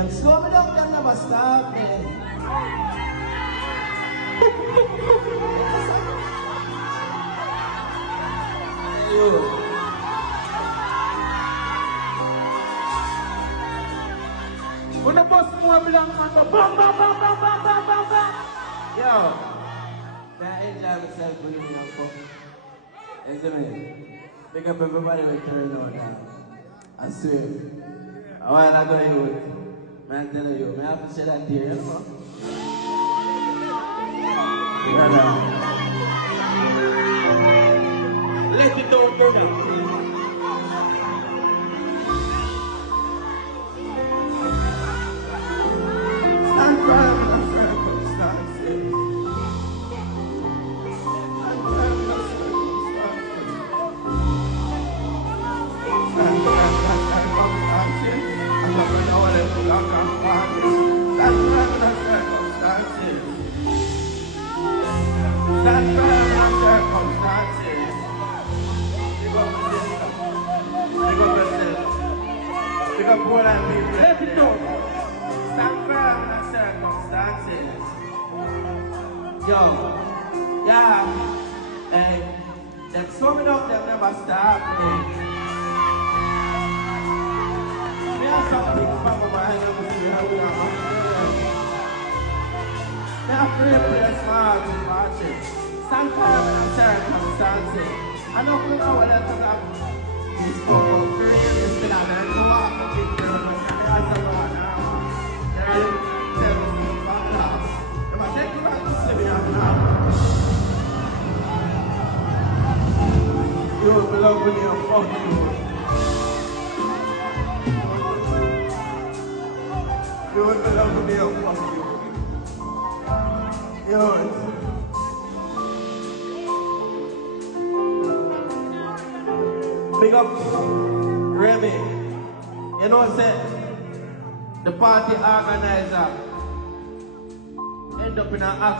them slow me down, them never stop me. When the bus more belong, man, go bam, bam, bam, bam, bam, bam, bam, bam. Yo, I enjoy myself when I'm young folk. You see me? Big up everybody who turn out now. I swear. I want to go out. Man, tell you, I have to say that here, you know? Let it down, brother. Stand firm in the circumstances. Stand firm in the circumstances. I'm not going to let it lock and party. Stand firm in the circumstances. Stand firm in the circumstances. Pick up yourself. Pick up yourself. Pick up all that people. Let it down. Stand firm in the circumstances. Yo, yeah, hey, them summing up, them never stop me. Me have some big mama behind them to see how we are. Me have to play smart and marching. Stand firm in the circumstances. I know we know what they're talking about. This book of career is still out there. Go out and get there. They're about now. They're tell us about that. They must take you back to Simeon now. You belong with your fuck you. You belong with your fuck you. Yours. Big up Remy. You know what I'm saying? The party organizer end up in an accident.